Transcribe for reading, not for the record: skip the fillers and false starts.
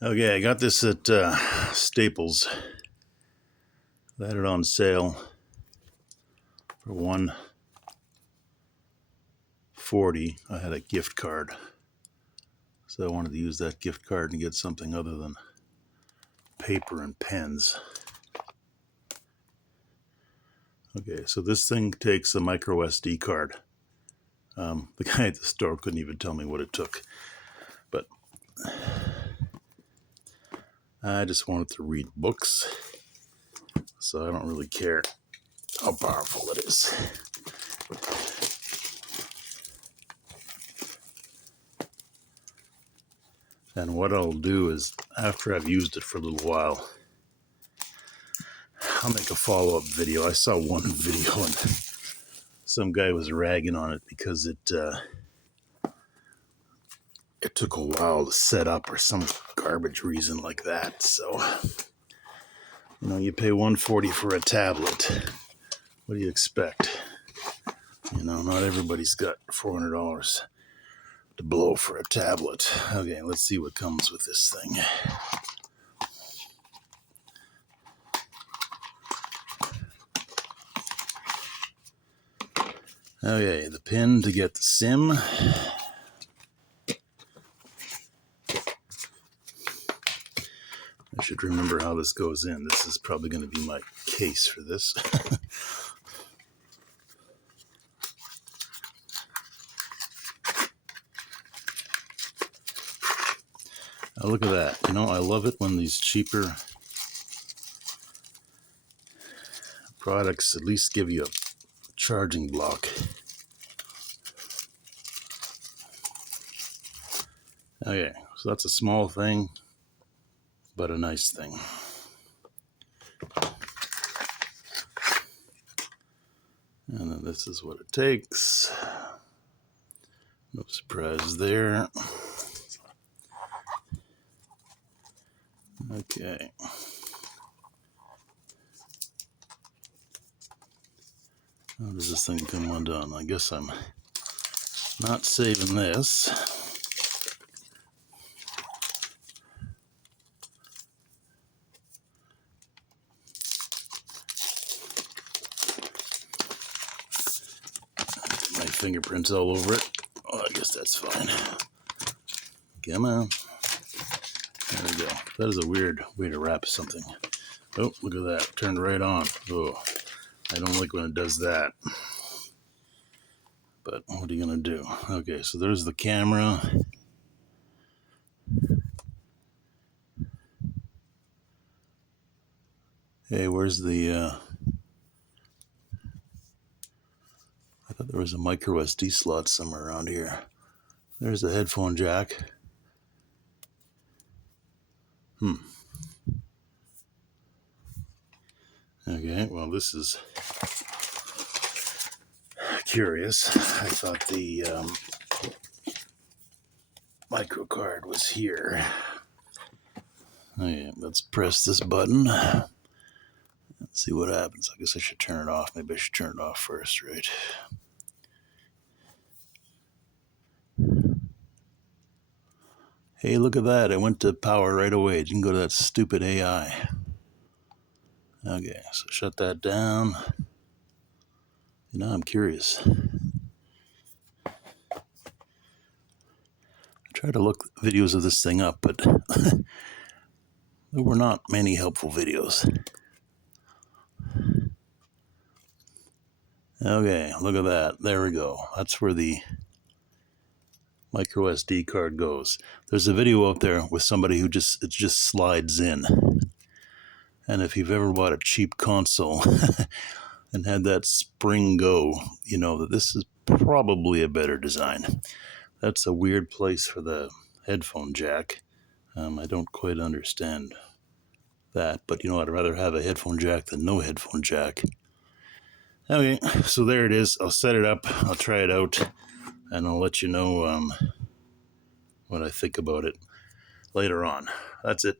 Okay, I got this at Staples. They had it on sale for $140. I had a gift card, so I wanted to use that gift card and get something other than paper and pens. Okay, so this thing takes a microSD card. The guy at the store couldn't even tell me what it took, but I just wanted to read books, so I don't really care how powerful it is. And what I'll do is, after I've used it for a little while, I'll make a follow-up video. I saw one video and some guy was ragging on it because it took a while to set up or some garbage reason like that. So, you pay $140 for a tablet. What do you expect? Not everybody's got $400 to blow for a tablet. Okay, let's see what comes with this thing. Okay, the pin to get the SIM. I should remember how this goes in. This is probably going to be my case for this. Oh, look at that. I love it when these cheaper products at least give you a charging block. Okay, so that's a small thing, but a nice thing. And then this is what it takes. No surprise there. Okay. How does this thing come undone? I guess I'm not saving this. My fingerprints all over it. Oh, I guess that's fine. Come on. There we go. That is a weird way to wrap something. Oh, look at that. Turned right on. Oh, I don't like when it does that. But what are you going to do? Okay, so there's the camera. Hey, where's the... I thought there was a micro SD slot somewhere around here. There's the headphone jack. Okay, well, this is curious. I thought the micro card was here. Okay, let's press this button. Let's see what happens. I guess I should turn it off. Maybe I should turn it off first, right? Hey, look at that. It went to power right away. It didn't go to that stupid AI. Okay, so shut that down. Now I'm curious. I tried to look videos of this thing up, but there were not many helpful videos. Okay, look at that. There we go. That's where the micro SD card goes. There's a video out there with somebody who it just slides in. And if you've ever bought a cheap console and had that spring go, you know that this is probably a better design. That's a weird place for the headphone jack. I don't quite understand that, but I'd rather have a headphone jack than no headphone jack. Okay, so there it is. I'll set it up, I'll try it out, and I'll let you know what I think about it later on. That's it.